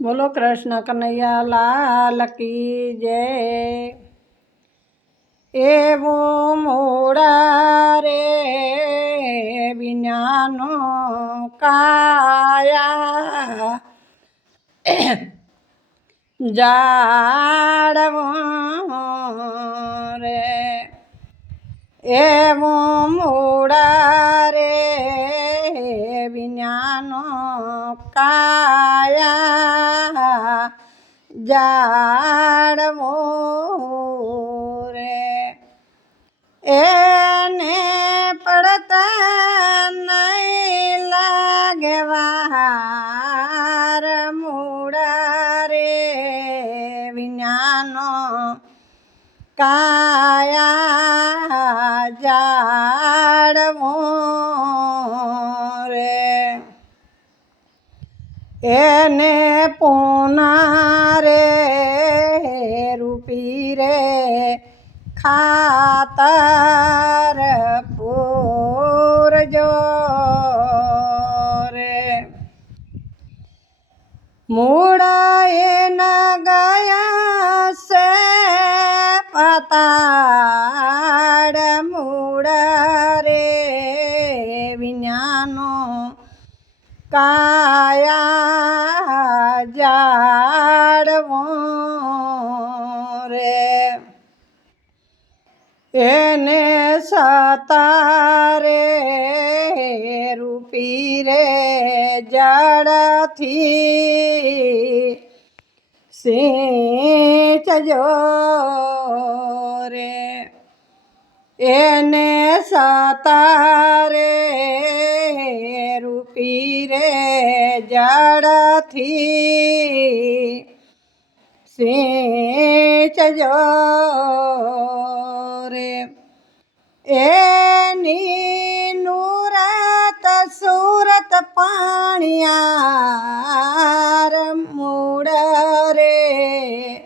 બોલો કૃષ્ણ કનૈયા, લાલ કી જય. એવું મોડા રે વિજ્ઞાનો કાયા. જાડવું રે. એવું મોડા રે વિજ્ઞાનો કાયા જાડવું રે એને પડતા નહીં લાગે વાર મૂડા રે વિનાનો. કાયા જાડવું એને પોનારે રૂપી રે ખાતર પૂરજો રે. મૂળા એના ગયા છે પતાડ મૂળા કાયા જાડમો રે. એને સતારે રૂપી રે જાડાથી. સિંચજો રે. એને સતારે રૂપી રે જડથી સિંચજો રે. એની નુરત સુરત પાણિયાર મૂળ રે.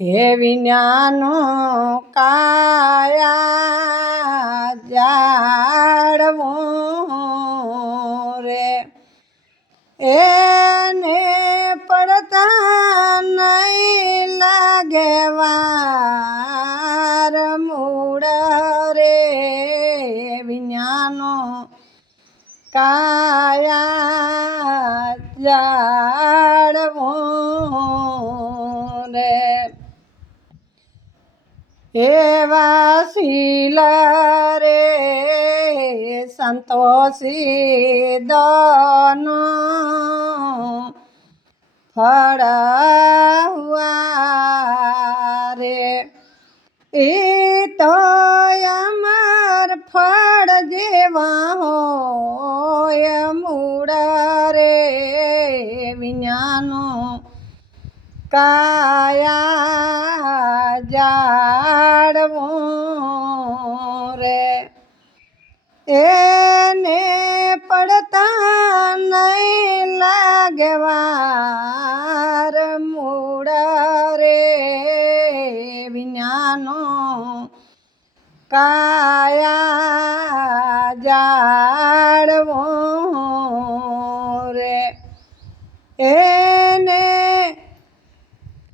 હે વિજ્ઞાનો કાયા જાડવું એને પડતા નહીં લાગે વાર મૂળ રે વિજ્ઞાનો કાયા જાડવું રે. એવા શીલા સંતોષી દોનો ફળવા રે એ તો અમર ફળ જેવા હોય મૂળ રે વિજ્ઞાનો કાયા જાડવું રે. એને પડતા નહીં લાગવાર મૂળ રે વિજ્ઞાનો કાયા જાળવો રે. એને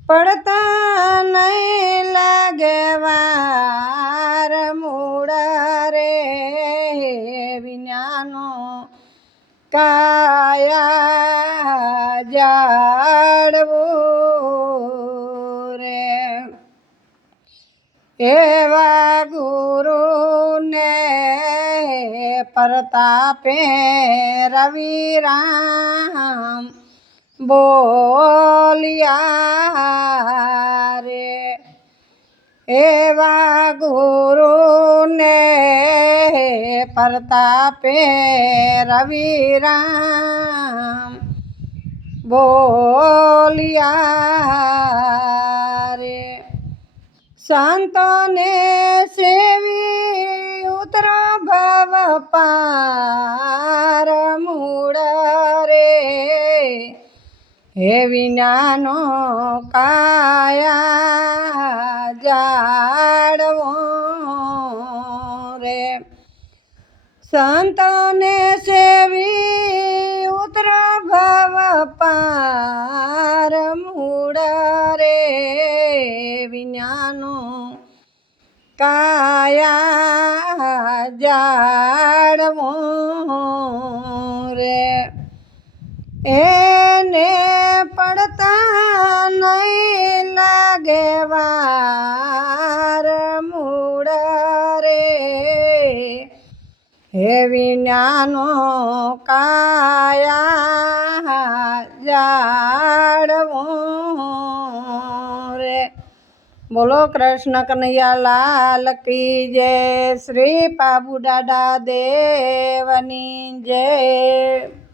પડતા નહીં લાગે વિજ્ઞાનો કાયા જાડવું રે. એવા ગુરુને પ્રતાપે રવિરામ બોલિયા એવા ગુરુને પ્રતાપે રવિરામ બોલિયા રે. સંતોને સેવી ઉતર ભવ પાર મૂળ રે. હે વિનાનો કાયા જાળવો રે. સંતોને સેવી ઉતર ભવ પાર મૂળ રે. વિજ્ઞાનો કાયા જાળવું હે વિનાનો કાયા જાડવું રે. બોલો કૃષ્ણ કનૈયા લાલ કી જય, શ્રી પાબુ દાદા દેવની જય.